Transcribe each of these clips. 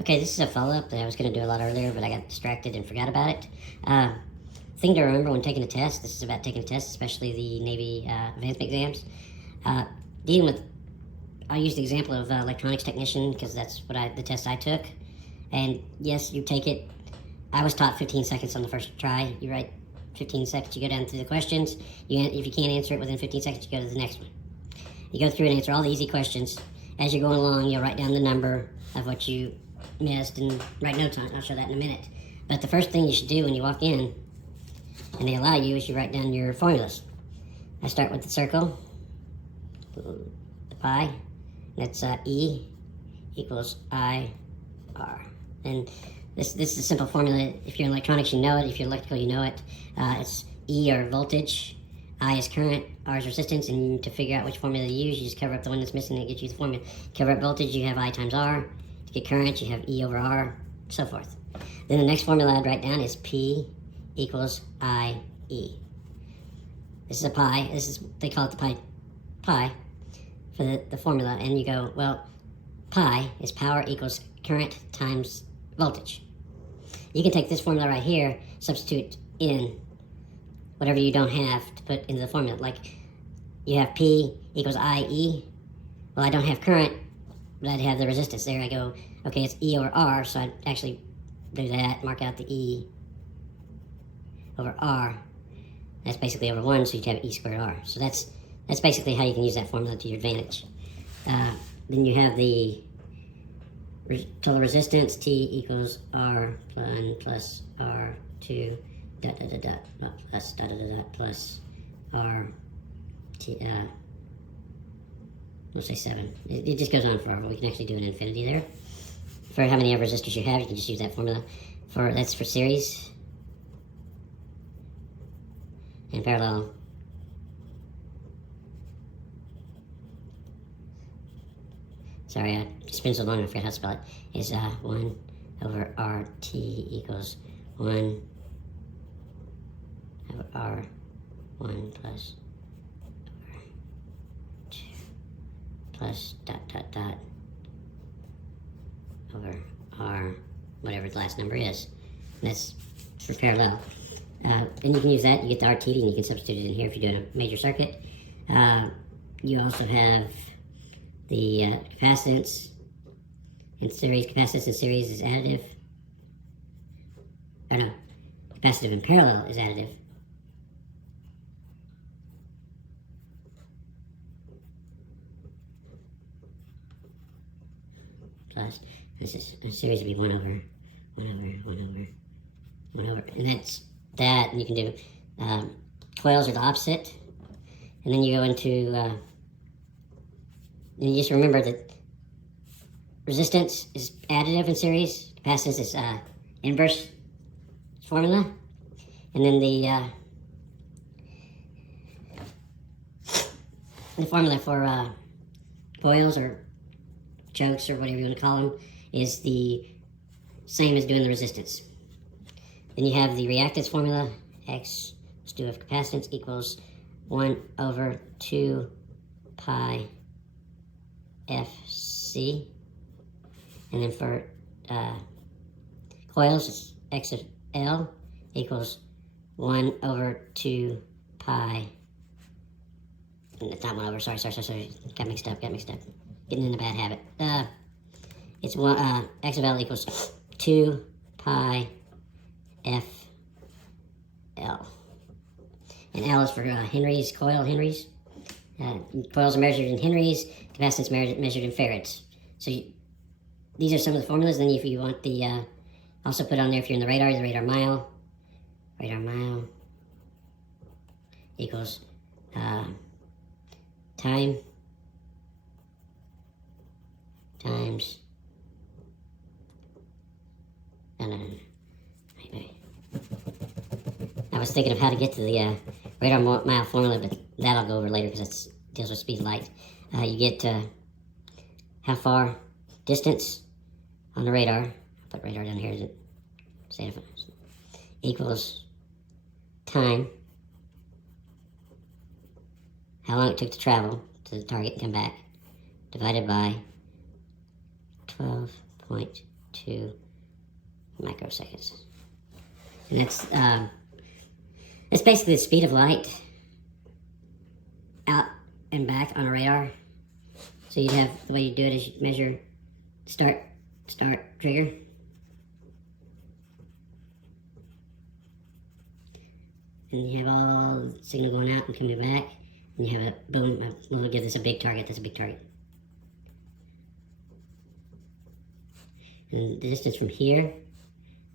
Okay, this is a follow-up that I was going to do a lot earlier, but I got distracted and forgot about it. Thing to remember when taking a test, this is about taking a test, especially the Navy advancement exams. Dealing with, I'll use the example of electronics technician because that's what the test I took. And yes, you take it. I was taught 15 seconds on the first try. You write 15 seconds, you go down through the questions. If you can't answer it within 15 seconds, you go to the next one. You go through and answer all the easy questions. As you're going along, you'll write down the number of what you missed and write notes on it. I'll show that in a minute. But the first thing you should do when you walk in, and they allow you, is you write down your formulas. I start with the circle, the pi. That's E equals I R. And this is a simple formula. If you're in electronics, you know it. If you're electrical, you know it. It's E or voltage, I is current, R is resistance, and to figure out which formula to use, you just cover up the one that's missing and it gets you the formula. Cover up voltage, you have I times R. To get current, you have E over R, so forth. Then the next formula I'd write down is P equals I E. This is a pi. They call it the pi for the formula, and you go, well, pi is power equals current times voltage. You can take this formula right here, substitute in whatever you don't have to put into the formula. Like you have P equals IE. Well, I don't have current, but I'd have the resistance. There I go, okay, it's E over R, so I'd actually do that, mark out the E over R. That's basically over 1, so you'd have E squared R. So that's basically how you can use that formula to your advantage. Then you have the total resistance, T equals R1 plus R2 dot dot dot dot plus dot dot dot plus R T we'll say 7. It just goes on forever. We can actually do an infinity there. For how many resistors you have, you can just use that formula. That's for series and parallel. Sorry, it's been so long I forgot how to spell it. Is 1 over RT equals 1 over R1 plus R2 plus dot dot dot over R, whatever the last number is. And that's for parallel. Then you can use that, you get the RT, and you can substitute it in here if you're doing a major circuit. You also have the capacitance in series. Capacitance in series is additive. Or no, capacitive in parallel is additive. Plus, this is a series would be 1 over, and that's that. And you can do coils are the opposite, and then you go into and you just remember that resistance is additive in series, capacitance is inverse formula, and then the formula for coils or chokes or whatever you want to call them is the same as doing the resistance. Then you have the reactance formula, X, let's do of capacitance equals 1 over 2 pi FC. And then for coils, it's X of L equals 1 over 2 pi. And it's not 1 over, sorry. Got mixed up. Getting in a bad habit. It's X of L equals 2 pi F L. And L is for henries, coil henries. Coils are measured in henries, capacitance measured in farads. So these are some of the formulas. Then if you want the, also put on there if you're in the radar mile. Radar mile equals time times, wait. I was thinking of how to get to the radar mile formula, but that I'll go over later because that deals with speed of light. You get how far distance on the radar. I'll put radar down here to equals time, how long it took to travel to the target and come back, divided by 12.8 12.2 microseconds. And that's basically the speed of light out and back on a radar. So you'd have, the way you do it is you measure start, trigger. And you have all the signal going out and coming back. And you have a boom, we'll give this a big target, that's a big target. And the distance from here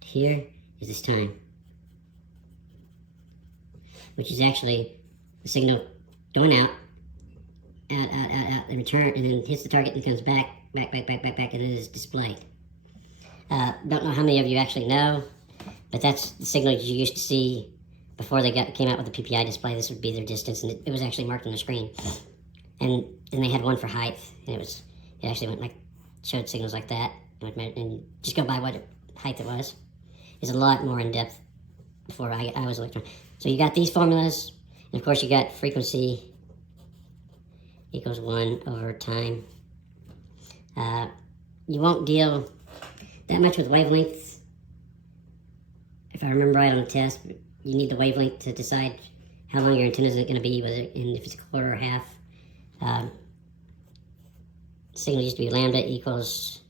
to here is this time, which is actually the signal going out, and return, and then hits the target and comes back, and then is displayed. Don't know how many of you actually know, but that's the signal you used to see before they came out with the PPI display. This would be their distance, and it was actually marked on the screen. And then they had one for height, and it actually went like, showed signals like that, and just go by what height it was. It's a lot more in depth before I was electron. So you got these formulas, and of course you got frequency equals 1 over time. You won't deal that much with wavelengths. If I remember right on the test, you need the wavelength to decide how long your antenna is going to be, whether, and if it's a quarter or half. Signal used to be lambda equals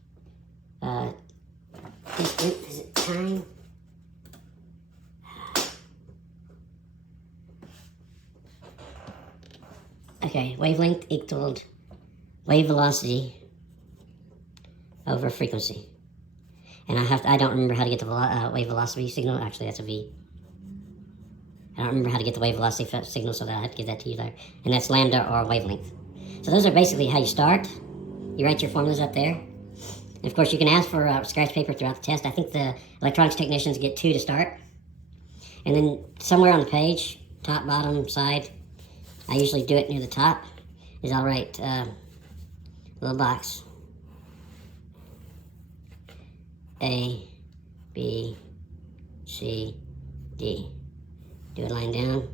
distance, is it time? Okay, wavelength equaled wave velocity over frequency. And I don't remember how to get the wave velocity signal. Actually, that's a V. I don't remember how to get the wave velocity signal, so that I have to give that to you there. And that's lambda or wavelength. So those are basically how you start. You write your formulas up there. And of course, you can ask for scratch paper throughout the test. I think the electronics technicians get 2 to start. And then somewhere on the page, top, bottom, side, I usually do it near the top, is I'll write a little box. A, B, C, D. Do a line down.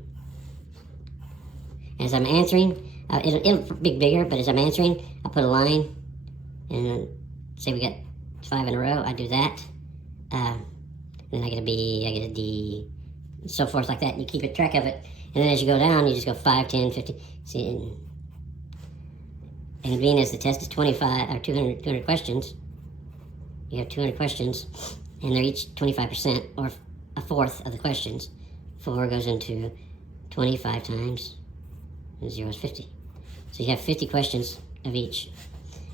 As I'm answering, it'll be bigger, but as I'm answering, I put a line, and say we got 5 in a row, I do that. Then I get a B, I get a D, and so forth like that, and you keep track of it. And then as you go down, you just go 5, 10, 50. See, and being as the test is 25 or 200 questions, you have 200 questions, and they're each 25% or a fourth of the questions. 4 goes into 25 times, and 0 is 50. So you have 50 questions of each.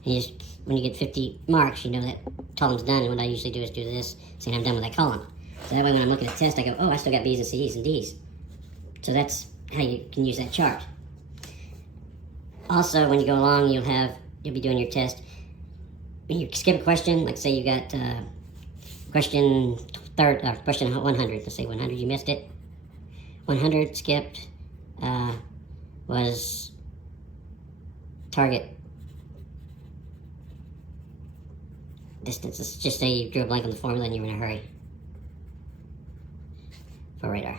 And you just, when you get 50 marks, you know that column's done. And what I usually do is do this, saying I'm done with that column. So that way when I'm looking at the test, I go, oh, I still got B's and C's and D's. So that's how you can use that chart. Also, when you go along, you'll be doing your test. When you skip a question, like say you got question 100. Let's say 100, you missed it. 100 skipped was target distance. Let's just say you drew a blank on the formula and you were in a hurry for radar.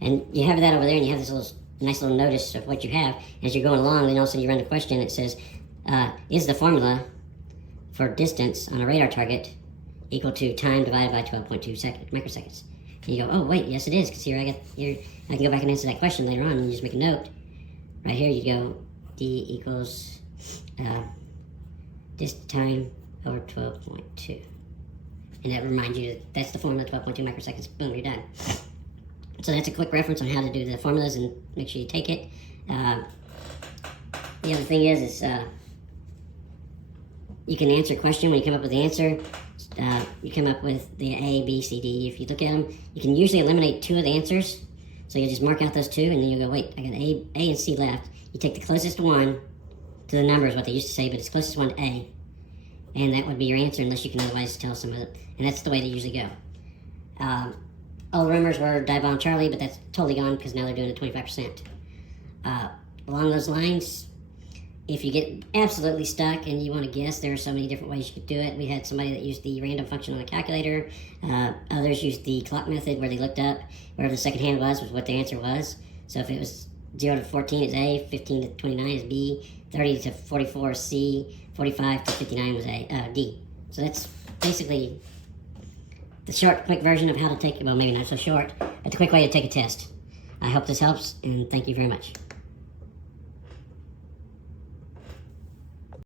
And you have that over there, and you have this nice little notice of what you have. As you're going along, then all of a sudden you run a question that says, is the formula for distance on a radar target equal to time divided by 12.2 microseconds? And you go, oh, wait, yes it is, because here I can go back and answer that question later on, and you just make a note. Right here you go, D equals this time over 12.2. And that reminds you that that's the formula, 12.2 microseconds. Boom, you're done. So that's a quick reference on how to do the formulas, and make sure you take it. The other thing is you can answer a question. When you come up with the answer, you come up with the A, B, C, D. If you look at them, you can usually eliminate 2 of the answers. So you just mark out those 2, and then you'll go, wait, I got A and C left. You take the closest one to the number is what they used to say, but it's closest one to A. And that would be your answer, unless you can otherwise tell some of it. And that's the way they usually go. Old rumors were Dive-Bomb Charlie, but that's totally gone because now they're doing it 25%. Along those lines, if you get absolutely stuck and you want to guess, there are so many different ways you could do it. We had somebody that used the random function on the calculator. Others used the clock method, where they looked up wherever the second hand was what the answer was. So if it was 0 to 14 is A, 15 to 29 is B, 30 to 44 is C, 45 to 59 was a D. So that's basically the short, quick version of how to take, well, maybe not so short, but the quick way to take a test. I hope this helps, and thank you very much.